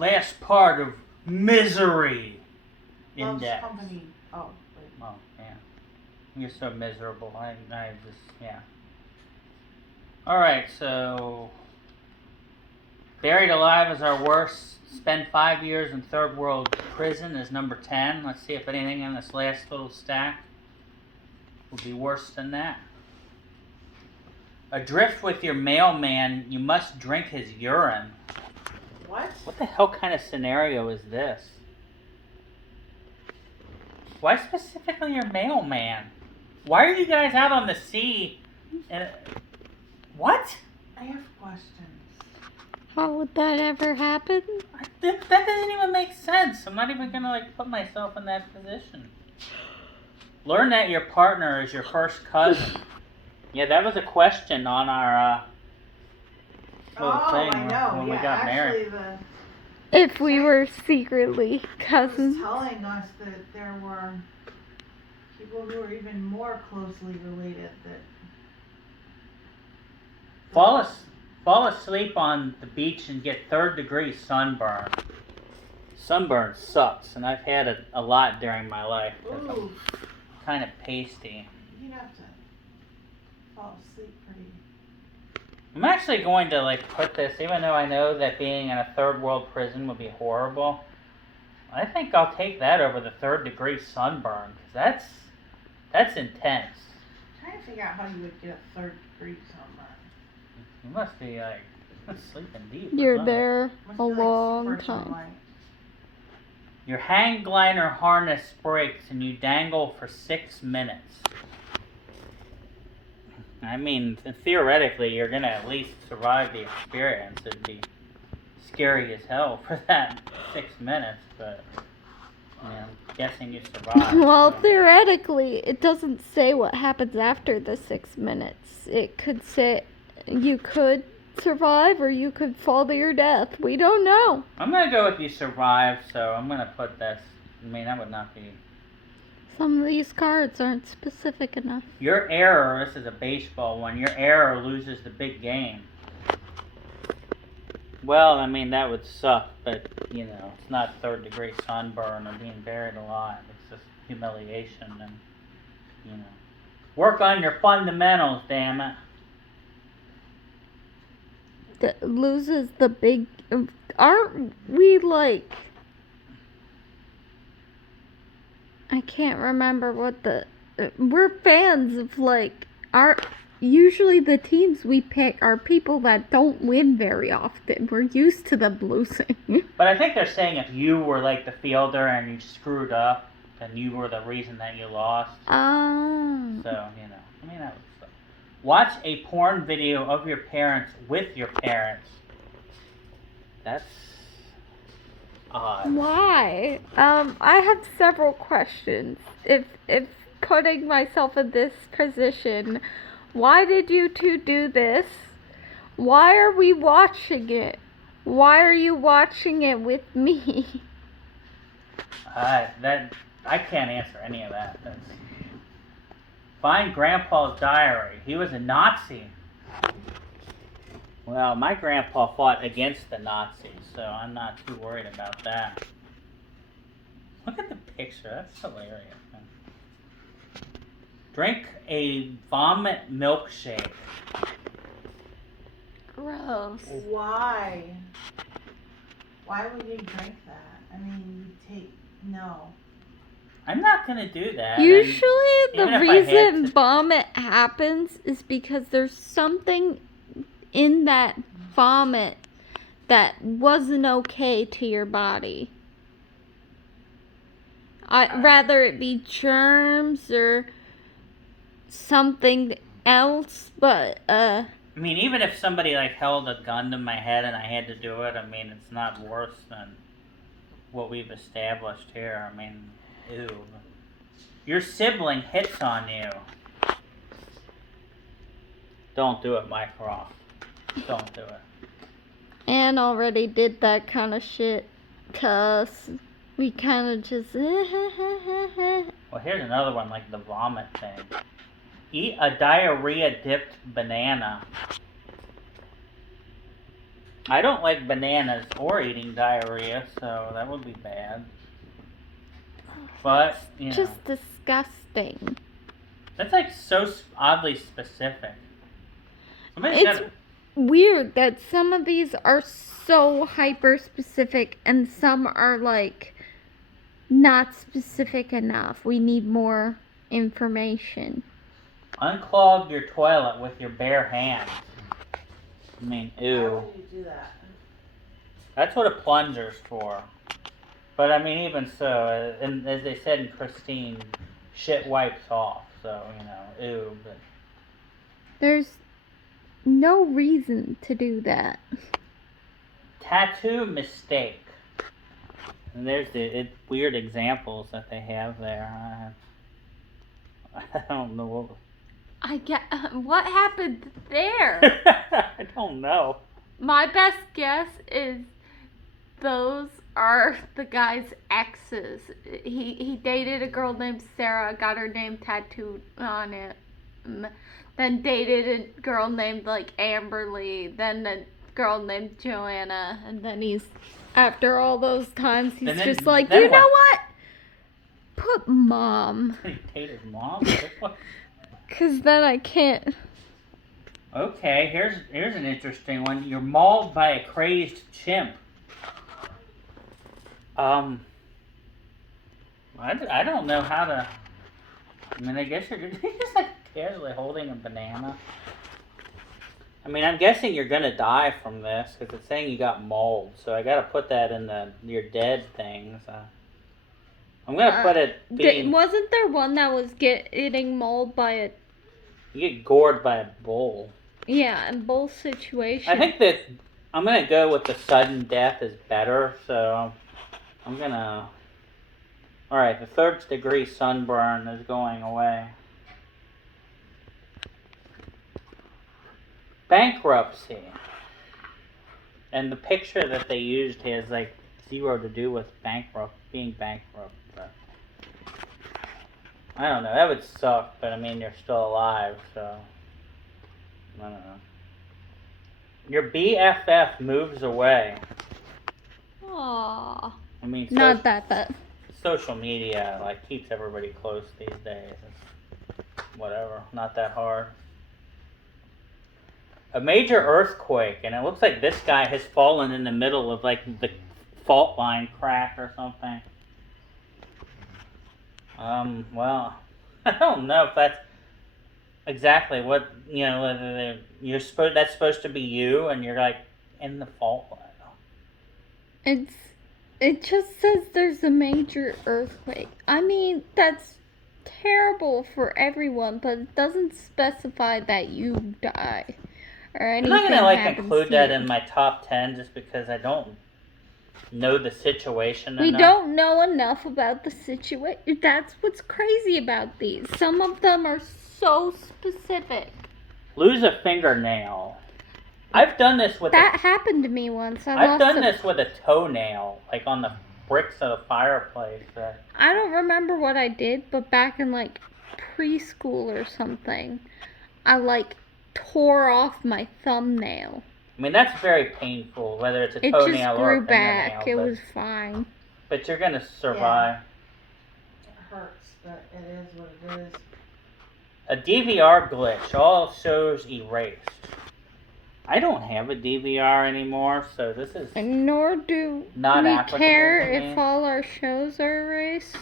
last part of Misery Loves Index. company. Oh, wait. Oh, yeah. You're so miserable. I just, yeah. Alright, so... Buried Alive is our worst. Spend 5 years in third world prison is number 10. Let's see if anything in this last little stack will be worse than that. Adrift with your mailman, you must drink his urine. What? What the hell kind of scenario is this? Why specifically your mailman? Why are you guys out on the sea? What? I have questions. How would that ever happen? That doesn't even make sense. I'm not even gonna put myself in that position. Learn that your partner is your first cousin. Yeah, that was a question on our little thing I know. when we got married. If we were secretly cousins. It was telling us that there were people who were even more closely related. Fall asleep on the beach and get third-degree sunburn. Sunburn sucks, and I've had it a lot during my life. Ooh. I'm kind of pasty. You'd have to fall asleep pretty. I'm actually going to put this, even though I know that being in a third world prison would be horrible. I think I'll take that over the third-degree sunburn, because that's intense. I'm trying to figure out how you would get a third-degree sunburn. You must be sleeping deep. You're there Must a be, long super time. sunlight. Your hang glider harness breaks and you dangle for 6 minutes. I mean, theoretically, you're going to at least survive the experience. It'd be scary as hell for that 6 minutes, but I'm guessing you survive. Well, theoretically, it doesn't say what happens after the 6 minutes. It could say you could survive or you could fall to your death. We don't know. I'm going to go with you survive, so I'm going to put this. I mean, that would not be... Some of these cards aren't specific enough. Your error, this is a baseball one, your error loses the big game. Well, I mean, that would suck, but, it's not third-degree sunburn or being buried alive. It's just humiliation and, work on your fundamentals, damn it. That loses the big... Aren't we, I can't remember what the... we're fans of, usually the teams we pick are people that don't win very often. We're used to them losing. But I think they're saying if you were, the fielder and you screwed up, then you were the reason that you lost. Oh. So, I mean, that would suck. Watch a porn video of your parents with your parents. That's odd. Why? I have several questions. If putting myself in this position, why did you two do this? Why are we watching it? Why are you watching it with me? I can't answer any of that. Find Grandpa's diary. He was a Nazi. Well, my grandpa fought against the Nazis, so I'm not too worried about that. Look at the picture. That's hilarious. Man. Drink a vomit milkshake. Gross. Why? Why would you drink that? I mean, no. I'm not gonna do that. Usually Even the if I had reason to- vomit happens is because there's something in that vomit that wasn't okay to your body. Rather it be germs or something else, but I mean, even if somebody held a gun to my head and I had to do it, I mean, it's not worse than what we've established here. I mean, ew. Your sibling hits on you. Don't do it, Mike Roth. Don't do it. Anne already did that kind of shit to us. We kind of just... Well, here's another one, the vomit thing. Eat a diarrhea-dipped banana. I don't like bananas or eating diarrhea, so that would be bad. But, you know. Just disgusting. That's like so oddly specific. Somebody's It's gotta, weird that some of these are so hyper specific and some are like not specific enough. We need more information. unclog your toilet with your bare hands. I mean, Why ew. would you do that? That's what a plunger's for. But I mean, even so, and as they said in Christine, shit wipes off. So, you know, ew. But There's no reason to do that. tattoo mistake. And there's the weird examples that they have there. I don't know. I get what happened there. I don't know. My best guess is those are the guy's exes. He dated a girl named Sarah, got her name tattooed on it. Then dated a girl named like Amberly, then a girl named Joanna, and then he's after all those times he's just like, you know what? Put mom. He dated mom? Cause then I can't. Okay, here's an interesting one. You're mauled by a crazed chimp. I don't know how to. I mean, I guess you're just like casually holding a banana. I mean, I'm guessing you're gonna die from this because it's saying you got mauled. So I gotta put that in your dead things. I'm gonna put it. Wasn't there one that was getting mauled by a? You get gored by a bull. Yeah, in both situations. I think that I'm gonna go with the sudden death is better. So I'm gonna. All right, the 3rd degree sunburn is going away. Bankruptcy. And the picture that they used has like 0 to do with being bankrupt. But I don't know. That would suck, but I mean, you're still alive, so I don't know. Your BFF moves away. Aww. I mean, Not that bad. social media like keeps everybody close these days. It's whatever, not that hard. A major earthquake, and it looks like this guy has fallen in the middle of like the fault line crack or something. Well, I don't know if that's exactly what, you know, whether that's supposed to be you and you're like in the fault line. It just says there's a major earthquake. I mean, that's terrible for everyone, but it doesn't specify that you die or anything. I'm not gonna like include that in my top 10 just because I don't know the situation enough. We don't know enough about the situation. That's what's crazy about these. Some of them are so specific. Lose a fingernail. I've done this with that happened to me once. I've done this with a toenail, like on the bricks of the fireplace. I don't remember what I did, but back in like preschool or something, I like tore off my thumbnail. I mean, that's very painful, whether it's a toenail or a fingernail. It just grew back. It was fine. But you're gonna survive. Yeah. It hurts, but it is what it is. A DVR glitch. All shows erased. I don't have a DVR anymore, so this is nor do not we care to me. if all our shows are erased.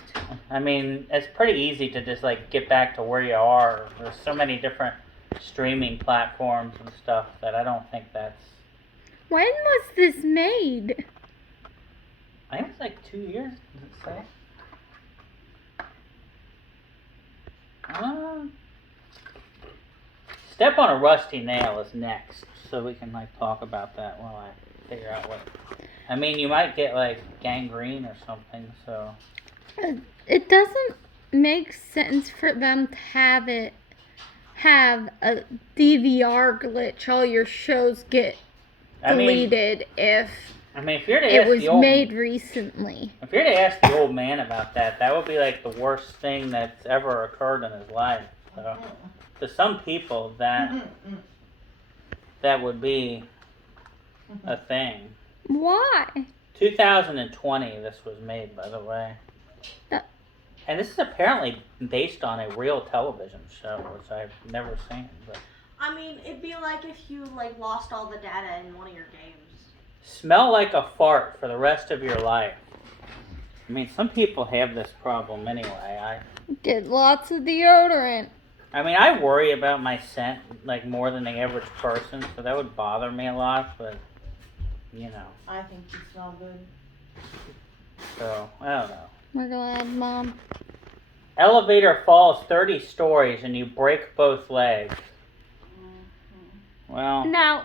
I mean, it's pretty easy to just like get back to where you are. There's so many different streaming platforms and stuff that I don't think that's. When was this made? I think it's like 2 years. Does it say? Step on a rusty nail is next, so we can like talk about that while I figure out what. I mean, you might get like gangrene or something. So. It doesn't make sense for them to have a DVR glitch. All your shows get deleted if you're to it ask was the old, made recently. If you're to ask the old man about that, that would be like the worst thing that's ever occurred in his life. So, to some people, that would be a thing. Why? 2020 this was made, by the way. That- And this is apparently based on a real television show, which I've never seen. But I mean, it'd be like if you like lost all the data in one of your games. smell like a fart for the rest of your life. I mean, some people have this problem anyway. Get lots of deodorant. I mean, I worry about my scent like more than the average person, so that would bother me a lot. But you know, I think you smell good. so I don't know. We're glad, Mom. Elevator falls 30 stories and you break both legs. Well, Now,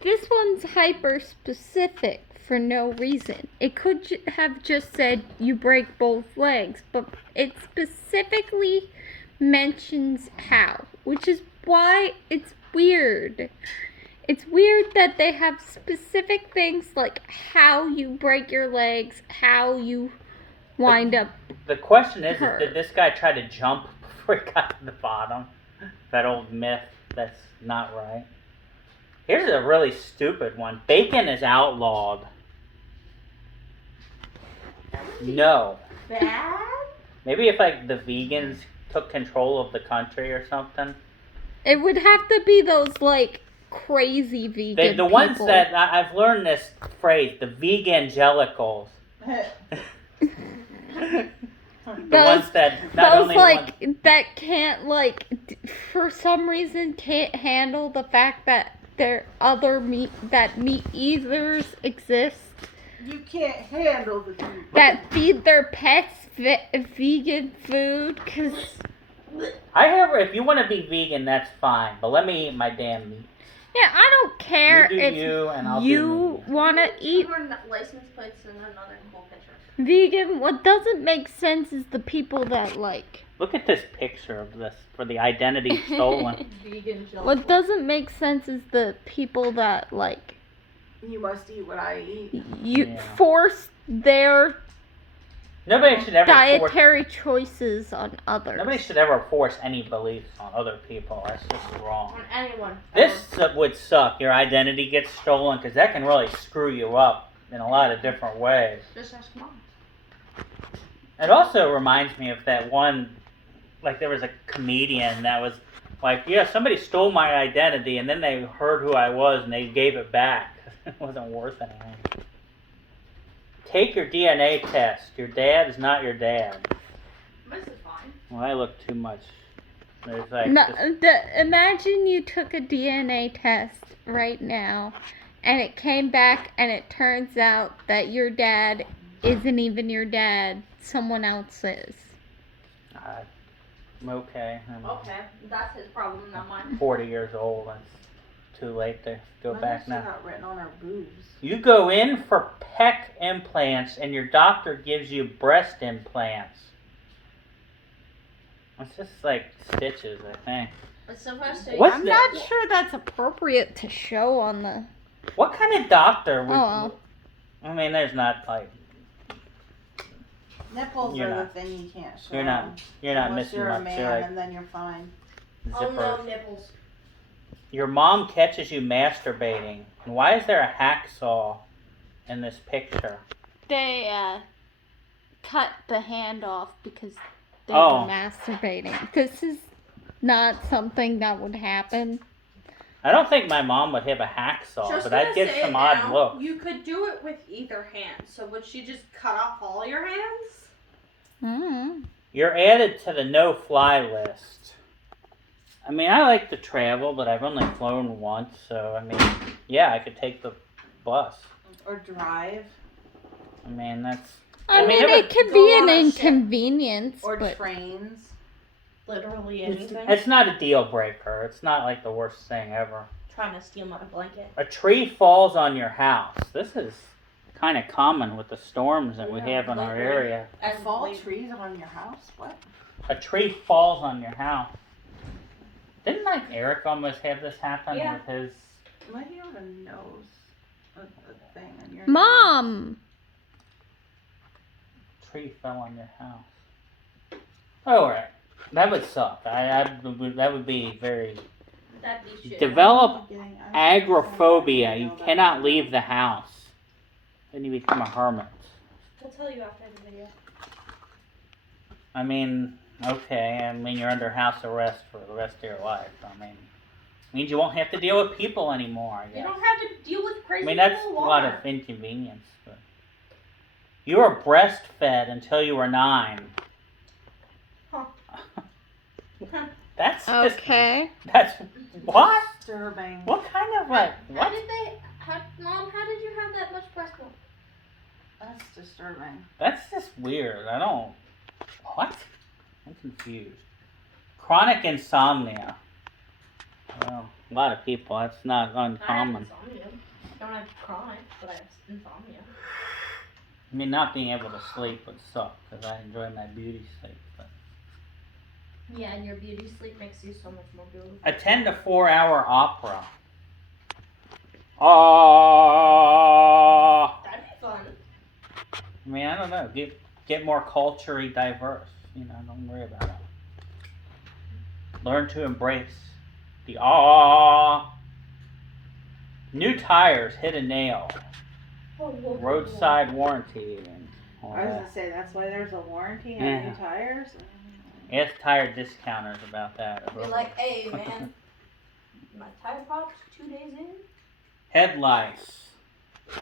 this one's hyper specific for no reason. It could have just said you break both legs, but it specifically mentions how, which is why it's weird. It's weird that they have specific things like how you break your legs, how you wind up. the question is Hurt. did this guy try to jump before he got to the bottom? That old myth that's not right. Here's a really stupid one. Bacon is outlawed. No. Bad? Maybe if like the vegans took control of the country or something. It would have to be those like crazy vegan The ones people. that I've learned this phrase, the vegangelicals. The ones that not those only like that can't like for some reason can't handle the fact that there other meat eaters exist You can't handle the truth. that feed their pets vegan food because if you want to be vegan, that's fine, but let me eat my damn meat. yeah, I don't care You do if you, and I'll do you me. want to eat License plates and another cool picture. vegan. What doesn't make sense is the people that like. Look at this picture of this for the identity stolen. Vegan jelly. What doesn't make sense is the people that like You must eat what I eat. you Yeah. force their Nobody should ever force. dietary choices on others. Nobody should ever force any beliefs on other people. That's just wrong. On anyone. This would suck. Your identity gets stolen because that can really screw you up in a lot of different ways. Just ask Mom. It also reminds me of that one, like there was a comedian that was like, yeah, somebody stole my identity and then they heard who I was and they gave it back. It wasn't worth anything. Take your DNA test. Your dad is not your dad. This is fine. Well, I look too much. There's like No, this- imagine you took a DNA test right now and it came back and it turns out that your dad isn't even your dad, someone else is. I'm okay. I'm Okay, that's his problem, not mine. 40 years old. It's too late to go back now. Got written on our boobs. You go in for pec implants and your doctor gives you breast implants. It's just like stitches, I think. It's supposed to. What's I'm the- not sure that's appropriate to show on the. What kind of doctor would... Oh. I mean, there's not like... Nipples You're are not- the thing you can't show. You're not Unless missing you're a much. man, You're like and then you're fine. Oh no, zippers. nipples. Your mom catches you masturbating. And why is there a hacksaw in this picture? They cut the hand off because they Oh. were masturbating. This is not something that would happen. I don't think my mom would have a hacksaw, Just but I'd gonna get say some it odd now, looks. You could do it with either hand. So would she just cut off all your hands? Mm. You're added to the no-fly list. I mean, I like to travel, but I've only flown once, so I mean, yeah, I could take the bus. Or drive. I mean, that's... I mean, it it would can go be on an a ship. inconvenience, Or but trains. Literally It's, anything. it's not a deal breaker. It's not like the worst thing ever. Trying to steal my blanket. A tree falls on your house. This is kind of common with the storms that we Yeah, have in our literally. area. And Fall like, trees on your house? What? A tree falls on your house. Didn't like Eric almost have this happen Yeah. with his... Might be able to nose a thing on your Mom. Tree fell on your house. All right, that would suck. That would be very That'd be shit. Develop Getting agoraphobia. You cannot leave the house. Then you become a hermit. I'll tell you after the video. I mean, okay. I mean, you're under house arrest for the rest of your life. I mean, it means you won't have to deal with people anymore, I guess. You don't have to deal with crazy I mean, people. that's a lot of inconvenience. But you were breastfed until you were 9. Huh. That's just, Okay. that's what? Disturbing. What kind of like How what? did they? Mom, how did you have that much breast milk? That's disturbing. That's just weird. I don't. What? I'm confused. Chronic insomnia. Well, a lot of people. That's not I have uncommon. insomnia. I don't have chronic, but I have insomnia. I mean, not being able to sleep would suck because I enjoy my beauty sleep. But Yeah, and your beauty sleep makes you so much more beautiful. attend a 4-hour opera. Oh. That'd be fun. I mean, I don't know. Get more culturally diverse. You know, don't worry about it. Learn to embrace the New tires, hit a nail. Roadside warranty and all I was that. gonna say that's why there's a warranty on Yeah. new tires. Ask tire discounters about that. Be like, hey man, my tire popped 2 days in. Headlights. Oh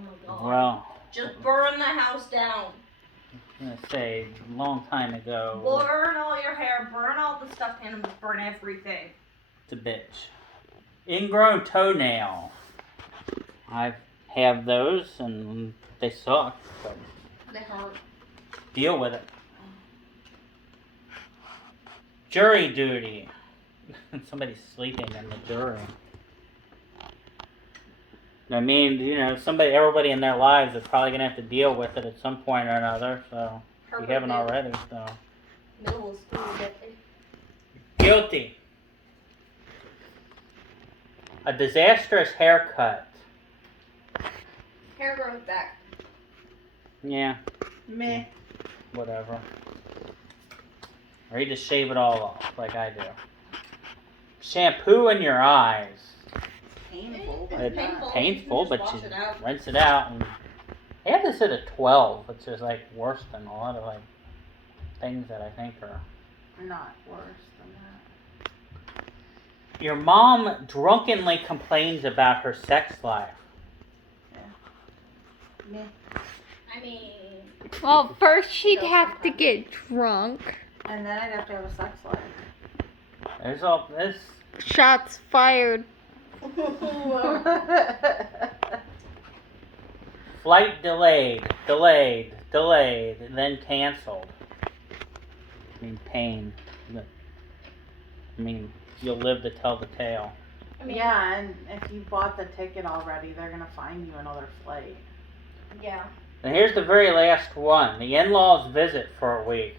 my god. Well, Just burn the house down. I'm gonna say a long time ago. Burn all your hair, burn all the stuffed animals, burn everything. It's a bitch. Ingrown toenail. I have those and they suck, but They hurt. deal with it. Jury duty. Somebody's sleeping in the jury. I mean, you know, everybody in their lives is probably gonna have to deal with it at some point or another. So if you haven't already, so Middle school, guilty. A disastrous haircut. hair grows back. Yeah, Meh. whatever. Or you just shave it all off, like I do. Shampoo in your eyes. Painful. It's It's painful. painful, You but can just you wash it out. rinse it out. And I have this at a 12, which is like worse than a lot of like things that I think are. Not worse than that. Your mom drunkenly complains about her sex life. Meh. I mean, Well, first she'd have to get drunk. And then I'd have to have a sex life. There's all this. Shots fired. Flight delayed, then canceled. I mean, pain. But, I mean, you'll live to tell the tale. I mean, Yeah, and if you bought the ticket already, they're gonna find you another flight. yeah. And here's the very last one. The in-laws visit for a week.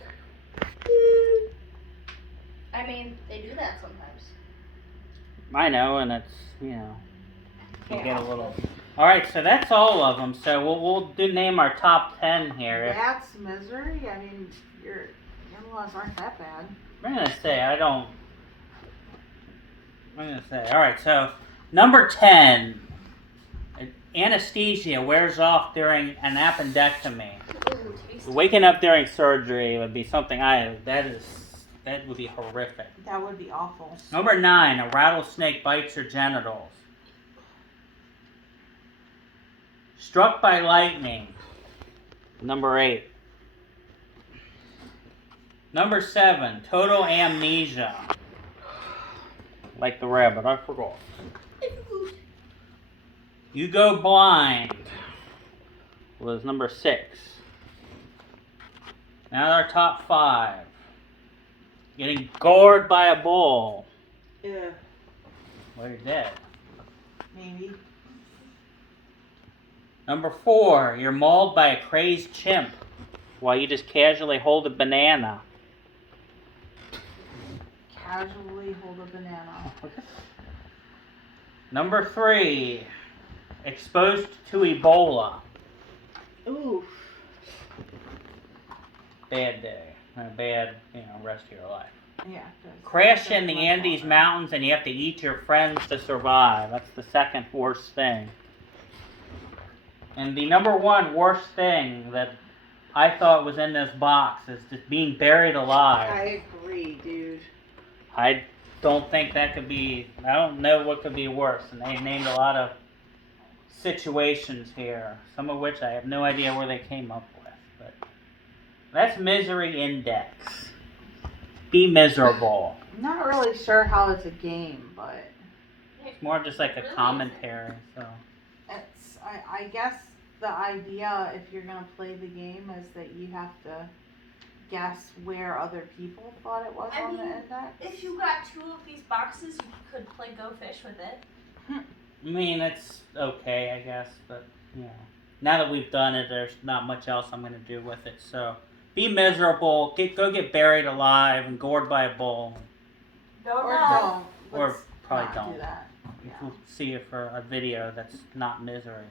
I mean, they do that sometimes. I know, and it's, you know, you get a little. All right, so that's all of them. So we'll name our top 10 here. That's misery. I mean, your in-laws aren't that bad. I'm gonna say all right. So number 10, anesthesia wears off during an appendectomy. Ooh, tasty. Waking up during surgery would be something that would be horrific. That would be awful. Number 9, a rattlesnake bites your genitals. Struck by lightning. Number 8. Number 7, total amnesia. Like the rabbit, I forgot. You go blind was number 6. Now our top 5. Getting gored by a bull. Yeah, Well, you're dead. maybe. Number 4, you're mauled by a crazed chimp while you just casually hold a banana. Casually hold a banana. Number 3, exposed to Ebola. Ooh. Bad day. A bad, rest of your life. Yeah. Crash in the Andes Mountains and you have to eat your friends to survive. That's the second worst thing. And the number one worst thing that I thought was in this box is just being buried alive. I agree, dude. I don't think that could be, I don't know what could be worse. And they named a lot of situations here, some of which I have no idea where they came up with. But that's misery index. Be miserable. I'm not really sure how it's a game, but It's more just like a commentary. So it's, I guess the idea, if you're gonna play the game, is that you have to guess where other people thought it was on the index. If you got 2 of these boxes, you could play Go Fish with it. I mean, it's okay, I guess, but you know, now that we've done it, there's not much else I'm gonna do with it. So be miserable. Go get buried alive and gored by a bull. Don't Or know. don't. Or Let's probably not don't. do that. We'll see you for a video that's not misery.